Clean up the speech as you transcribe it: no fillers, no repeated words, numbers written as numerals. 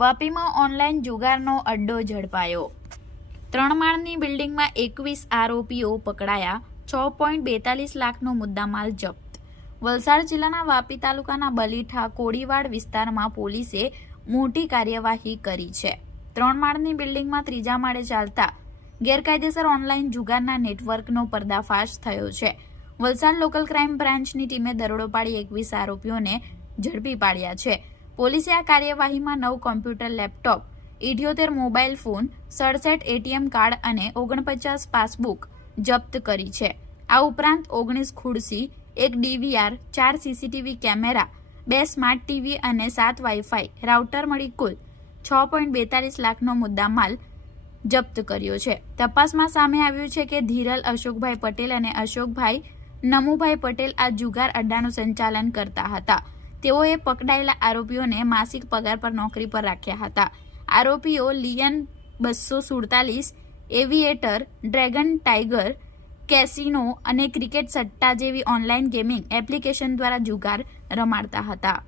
વાપીમાં online જુગારનો અડ્ડો ઝડપાયો। 3 માળની બિલ્ડિંગમાં 21 આરોપીઓ પકડાયા। 6.42 લાખનો મુદ્દામાલ જપ્ત। વલસાડ જિલ્લાના વાપી તાલુકાના બલીઠા કોડીવાડ વિસ્તારમાં પોલીસે મોટી કાર્યવાહી કરી છે। 3 માળની બિલ્ડિંગમાં 3જા માળે ચાલતા ગેરકાયદેસર ઓનલાઈન જુગારના નેટવર્કનો પર્દાફાશ થયો છે। વલસાડ લોકલ ક્રાઇમ બ્રાન્ચની ટીમે દરોડો પાડી 21 આરોપીઓને ઝડપી પાડ્યા છે। પોલીસે આ કાર્યવાહીમાં 9 computer laptop, 78 mobile phone, 67 ATM card અને 49 પાસબુક જપ્ત કરી છે। આ ઉપરાંત 19 ખુરશી, 1 DVR, 4 CCTV camera, 2 smart TV અને 7 વાઈફાઈ રાઉટર મળી કુલ 6.42 લાખનો મુદ્દામાલ જપ્ત કર્યો છે। તપાસમાં સામે આવ્યું છે કે ધીરલ અશોકભાઈ પટેલ અને અશોકભાઈ નમુભાઈ પટેલ આ જુગાર અડ્ડાનું સંચાલન કરતા હતા। તેઓએ પકડાયેલા આરોપીઓને માસિક પગાર પર નોકરી પર રાખ્યા હતા। આરોપીઓ લિયન 247, એવિએટર, ડ્રેગન ટાઈગર, કેસિનો અને ક્રિકેટ સટ્ટા જેવી ઓનલાઈન ગેમિંગ એપ્લિકેશન દ્વારા જુગાર રમાડતા હતા।